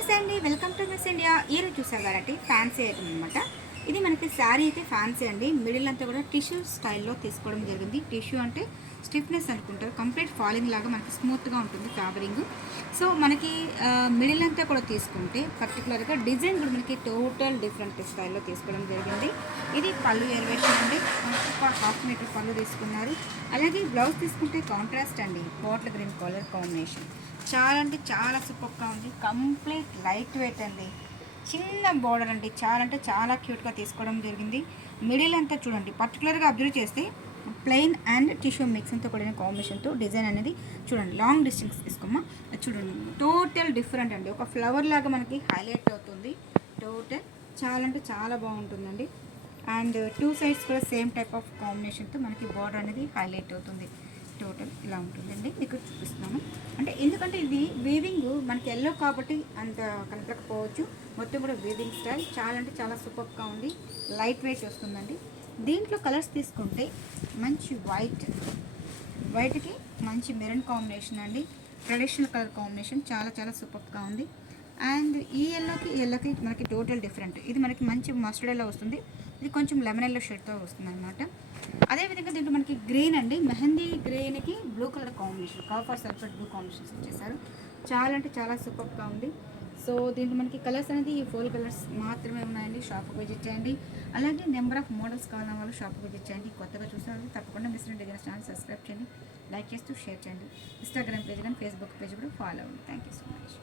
నమస్తే అండి, welcome to miss India. ఈరోజు చూసారు కాబట్టి ఫ్యాన్సీ ఐటమ్ అనమాట. ఇది మనకి శారీ అయితే ఫ్యాన్సీ అండి. మిడిల్ అంతా కూడా టిష్యూ స్టైల్లో తీసుకోవడం జరిగింది. టిష్యూ అంటే స్టిఫ్నెస్ అనుకుంటారు, కంప్లీట్ ఫాలింగ్ లాగా మనకి స్మూత్గా ఉంటుంది ఫ్యాబ్రింగ్. సో మనకి మిడిల్ అంతా కూడా తీసుకుంటే పర్టికులర్గా డిజైన్ కూడా మనకి టోటల్ డిఫరెంట్ స్టైల్లో తీసుకోవడం జరిగింది. ఇది పళ్ళు ఎలివేషన్ అండి, ఒక 1/2 మీటర్ పళ్ళు తీసుకున్నారు. అలాగే బ్లౌజ్ తీసుకుంటే కాంట్రాస్ట్ అండి, బాటిల్ గ్రీన్ కలర్ కాంబినేషన్. చాలా అంటే చాలా సూపర్గా ఉంది. కంప్లీట్ లైట్ వెయిట్ అండి, చిన్న బార్డర్ అండి, చాలా అంటే చాలా క్యూట్గా తీసుకోవడం జరిగింది. మిడిల్ అంతా చూడండి, పర్టికులర్గా అబ్జర్వ్ చేస్తే ప్లెయిన్ అండ్ టిష్యూ మిక్సింగ్తో కూడిన కాంబినేషన్తో డిజైన్ అనేది చూడండి. లాంగ్ డిస్టెన్స్ తీసుకోమా, చూడండి టోటల్ డిఫరెంట్ అండి. ఒక ఫ్లవర్ లాగా మనకి హైలైట్ అవుతుంది. టోటల్ చాలా అంటే చాలా బాగుంటుందండి. అండ్ 2 సైడ్స్ కూడా సేమ్ టైప్ ఆఫ్ కాంబినేషన్తో మనకి బార్డర్ అనేది హైలైట్ అవుతుంది. టోటల్ ఇలా ఉంటుందండి, మీకు చూపిస్తున్నాను. అంటే ఎందుకంటే ఇది వీవింగ్ మనకి ఎల్లో కాబట్టి అంత కనపడకపోవచ్చు, మొత్తం కూడా వీవింగ్ స్టైల్ చాలా అంటే చాలా సూపర్గా ఉంది. లైట్ వెయిట్ వస్తుందండి. దీంట్లో కలర్స్ తీసుకుంటే మంచి వైట్కి మంచి మెరూన్ కాంబినేషన్ అండి, ట్రెడిషనల్ కలర్ కాంబినేషన్ చాలా చాలా సూపర్గా ఉంది. అండ్ ఈ ఎల్లోకి మనకి టోటల్ డిఫరెంట్. ఇది మనకి మంచి మస్టర్డ్ ఎల్లో వస్తుంది, ఇది కొంచెం లెమన్ ఎల్లో షేడ్తో వస్తుంది అనమాట. అదేవిధంగా దీంట్లో మనకి గ్రీన్ అండి, మెహందీ గ్రీన్కి blue colour combination, copper sulphate blue combinations ఇచ్చేసారు. చాలా అంటే చాలా సూపర్గా ఉంది. సో దీంట్లో మనకి కలర్స్ అనేది ఈ 4 కలర్స్ మాత్రమే ఉన్నాయండి. షాప్కి విజిట్ చేయండి. అలాగే నెంబర్ ఆఫ్ మోడల్స్ కావాలన్న వాళ్ళు షాప్కి విజిట్ చేయండి. కొత్తగా చూసిన వాళ్ళు తప్పకుండా మిస్ ఇండియా ఛానల్ సబ్స్క్రైబ్ చేయండి, లైక్ చేస్తూ షేర్ చేయండి. ఇన్స్టాగ్రామ్ పేజ్ కానీ ఫేస్బుక్ పేజ్ కూడా ఫాలో అవ్వండి. Thank you so much.